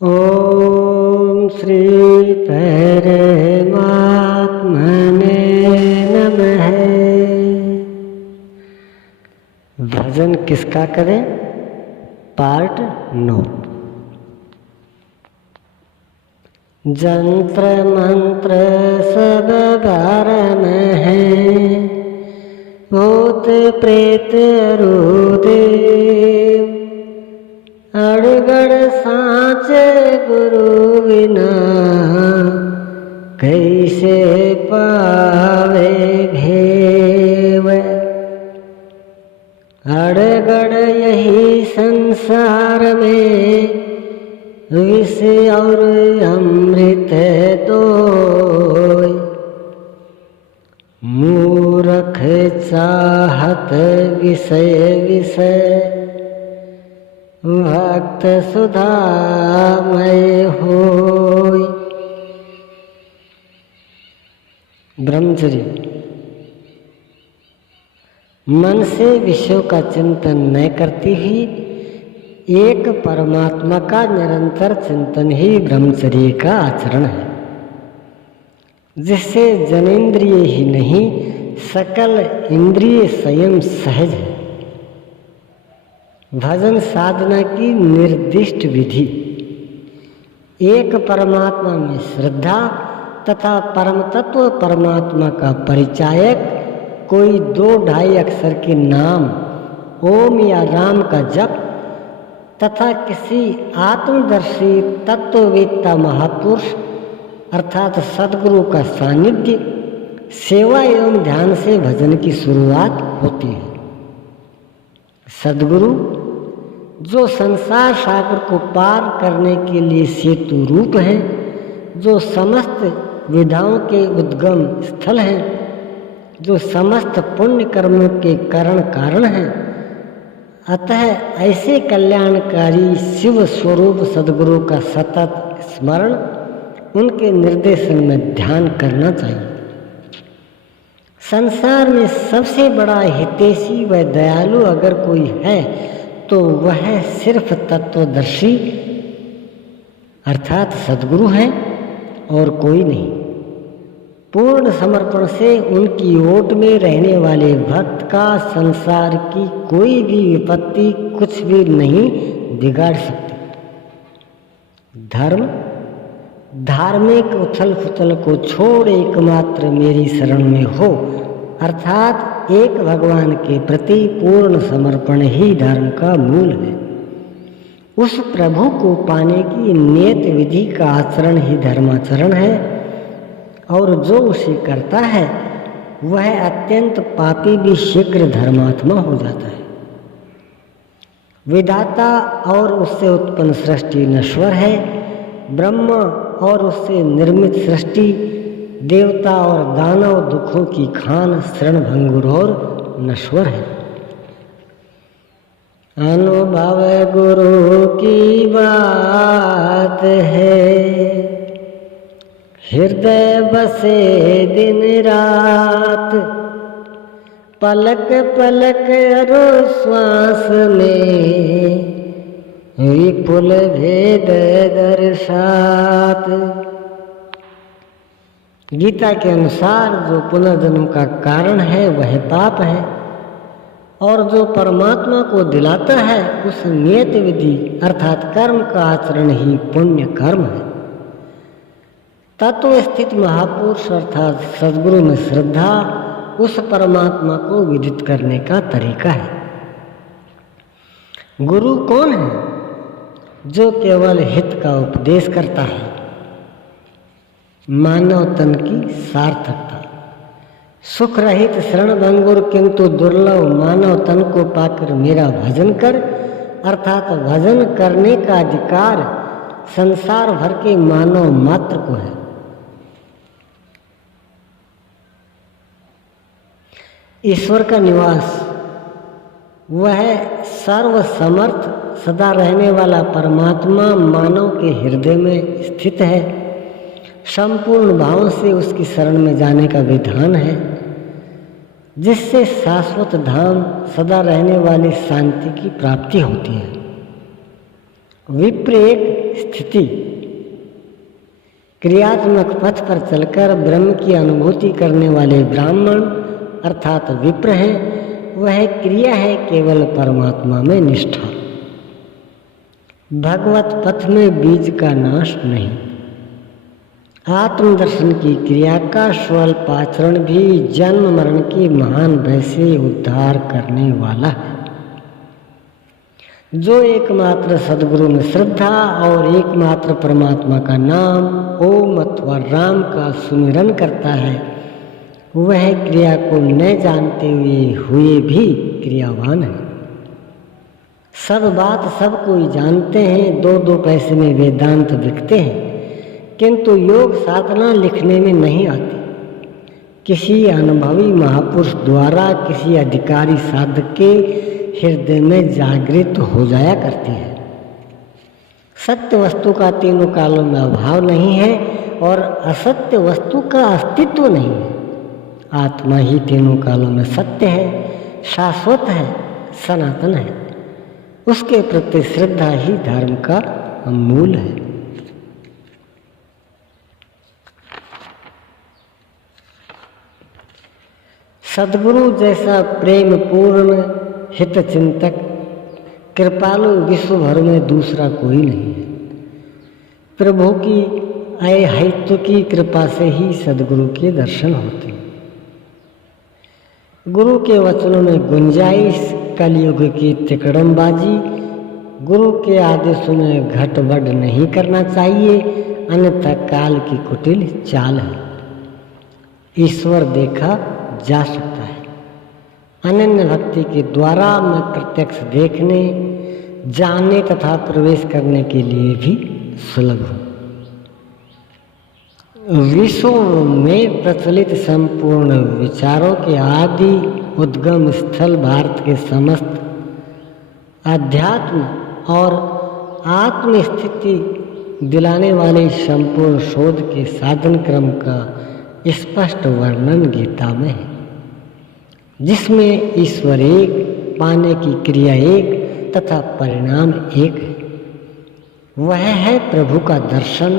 ओम श्री परमात्मने नमः। भजन किसका करें? पार्ट 9। जंत्र मंत्र सब बार में है, भूत प्रेत रुदेव, अड़गड़ साँच गुरु बिना, कैसे पावे भेव। अड़गड़ यही संसार में, विष और अमृत दोय। मूर्ख चाहत विषय विषय, भक्त सुधामय होय। ब्रह्मचर्य। मन से विषयों का चिंतन न करती ही एक परमात्मा का निरंतर चिंतन ही ब्रह्मचर्य का आचरण है, जिससे जनेंद्रिय ही नहीं सकल इंद्रिय स्वयं सहज है। भजन साधना की निर्दिष्ट विधि एक परमात्मा में श्रद्धा तथा परम तत्व परमात्मा का परिचायक कोई 2-2.5 अक्षर के नाम ओम या राम का जप तथा किसी आत्मदर्शी तत्ववेत्ता महापुरुष अर्थात सद्गुरु का सानिध्य, सेवा एवं ध्यान से भजन की शुरुआत होती है। सद्गुरु जो संसार सागर को पार करने के लिए सेतु रूप हैं, जो समस्त विधाओं के उद्गम स्थल हैं, जो समस्त पुण्य कर्मों के कारण हैं, अतः ऐसे कल्याणकारी शिव स्वरूप सद्गुरु का सतत स्मरण, उनके निर्देशन में ध्यान करना चाहिए। संसार में सबसे बड़ा हितैषी व दयालु अगर कोई है तो वह सिर्फ तत्वदर्शी अर्थात सद्गुरु है और कोई नहीं। पूर्ण समर्पण से उनकी ओट में रहने वाले भक्त का संसार की कोई भी विपत्ति कुछ भी नहीं बिगाड़ सकती। धर्म धार्मिक उथल पुथल को छोड़ एकमात्र मेरी शरण में हो, अर्थात एक भगवान के प्रति पूर्ण समर्पण ही धर्म का मूल है। उस प्रभु को पाने की नियत विधि का आचरण ही धर्माचरण है, और जो उसे करता है वह अत्यंत पापी भी शीघ्र धर्मात्मा हो जाता है। विधाता और उससे उत्पन्न सृष्टि नश्वर है, ब्रह्म और उससे निर्मित सृष्टि, देवता और दानव दुखों की खान, शरणभंगुर और नश्वर है। अनुभव गुरु की बात है, हृदय बसे दिन रात, पलक पलक अरो श्वास में, विपुल भेद दर्शात। गीता के अनुसार जो पुनर्जन्म का कारण है वह पाप है, और जो परमात्मा को दिलाता है उस नियत विधि अर्थात कर्म का आचरण ही पुण्य कर्म है। तत्व स्थित महापुरुष अर्थात सद्गुरु में श्रद्धा उस परमात्मा को विदित करने का तरीका है। गुरु कौन है? जो केवल हित का उपदेश करता है। मानव तन की सार्थकता। सुख रहित शरणभंगुर किंतु दुर्लभ मानव तन को पाकर मेरा भजन कर, अर्थात भजन करने का अधिकार संसार भर के मानव मात्र को है। ईश्वर का निवास वह सर्वसमर्थ सदा रहने वाला परमात्मा मानव के हृदय में स्थित है। संपूर्ण भाव से उसकी शरण में जाने का विधान है, जिससे शाश्वत धाम सदा रहने वाली शांति की प्राप्ति होती है। विपरीत स्थिति। क्रियात्मक पथ पर चलकर ब्रह्म की अनुभूति करने वाले ब्राह्मण अर्थात विप्र हैं। वह क्रिया है केवल परमात्मा में निष्ठा। भगवत पथ में बीज का नाश नहीं। आत्मदर्शन की क्रिया का स्वल्प आचरण भी जन्म मरण की महान भय से उद्धार करने वाला है। जो एकमात्र सद्गुरु में श्रद्धा और एकमात्र परमात्मा का नाम ओम अथवा राम का सुमिरन करता है, वह क्रिया को न जानते हुए भी क्रियावान है। सब बात सब कोई जानते हैं, दो दो पैसे में वेदांत बिकते हैं, किंतु योग साधना लिखने में नहीं आती। किसी अनुभवी महापुरुष द्वारा किसी अधिकारी साधक के हृदय में जागृत हो जाया करती है। सत्य वस्तु का तीनों कालों में अभाव नहीं है और असत्य वस्तु का अस्तित्व नहीं है। आत्मा ही तीनों कालों में सत्य है, शाश्वत है, सनातन है। उसके प्रति श्रद्धा ही धर्म का मूल है। सद्गुरु जैसा प्रेम पूर्ण हित चिंतक कृपालु विश्व भर में दूसरा कोई नहीं है। प्रभु की अहित्व की कृपा से ही सद्गुरु के दर्शन होते हैं। गुरु के वचनों में गुंजाइश, कलयुग की तिकड़मबाजी, गुरु के आदेशों में घटबढ़ नहीं करना चाहिए, अन्यथा काल की कुटिल चाल है। ईश्वर देखा जा सकता है। अनन्य भक्ति के द्वारा मैं प्रत्यक्ष देखने, जानने तथा प्रवेश करने के लिए भी सुलभ हूँ। विश्व में प्रचलित संपूर्ण विचारों के आदि उद्गम स्थल भारत के समस्त अध्यात्म और आत्म स्थिति दिलाने वाले संपूर्ण शोध के साधन क्रम का स्पष्ट वर्णन गीता में है, जिसमें ईश्वर एक, पाने की क्रिया एक तथा परिणाम एक है। वह है प्रभु का दर्शन,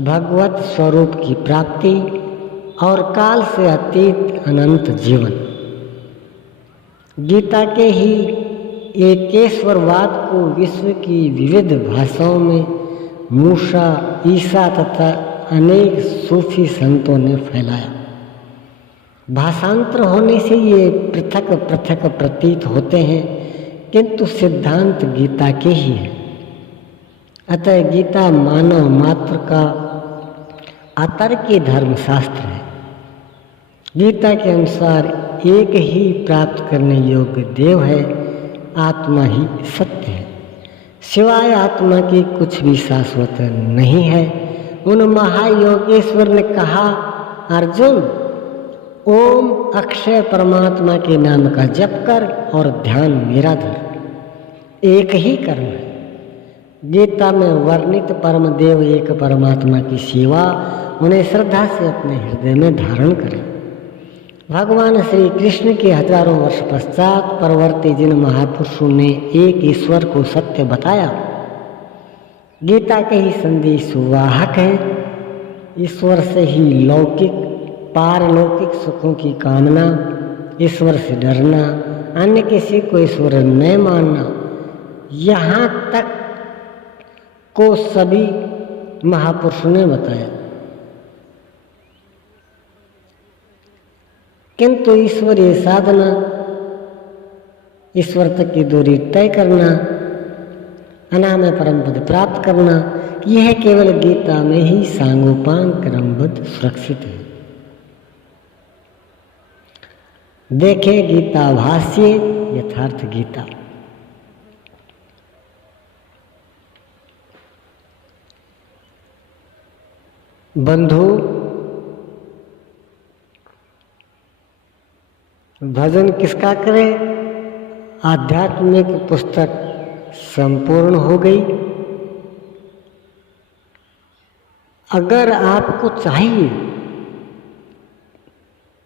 भगवत स्वरूप की प्राप्ति और काल से अतीत अनंत जीवन। गीता के ही एकेश्वरवाद को विश्व की विविध भाषाओं में मूसा, ईसा तथा अनेक सूफी संतों ने फैलाया। भाषांतर होने से ये पृथक पृथक प्रतीत होते हैं, किंतु सिद्धांत गीता के ही है। अतः गीता मानव मात्र का अतर्की धर्मशास्त्र है। गीता के अनुसार एक ही प्राप्त करने योग्य देव है, आत्मा ही सत्य है। सिवाय आत्मा की कुछ भी शाश्वत नहीं है। उन महायोगेश्वर ने कहा, अर्जुन ओम अक्षय परमात्मा के नाम का जप कर और ध्यान मेरा धर। एक ही कर्म है। गीता में वर्णित परम देव एक परमात्मा की सेवा उन्हें श्रद्धा से अपने हृदय में धारण करें। भगवान श्री कृष्ण के हजारों वर्ष पश्चात परवर्ती जिन महापुरुषों ने एक ईश्वर को सत्य बताया, गीता के ही संदेश वाहक हैं। ईश्वर से ही लौकिक पारलौकिक सुखों की कामना, ईश्वर से डरना, अन्य किसी को ईश्वर न मानना, यहाँ तक को सभी महापुरुषों ने बताया। किंतु ईश्वरीय साधना, ईश्वर तक की दूरी तय करना, अनामय परम पद प्राप्त करना, यह केवल गीता में ही सांगोपांग क्रमबद्ध सुरक्षित है। देखे गीता भाष्य यथार्थ गीता। बंधु, भजन किसका करें? आध्यात्मिक पुस्तक संपूर्ण हो गई। अगर आपको चाहिए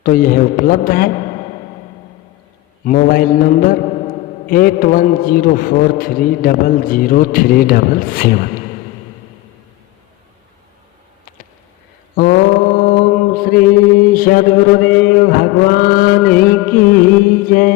तो यह उपलब्ध है। Mobile number 8104300377। ओम श्री सद्गुरुदेव भगवान की जय।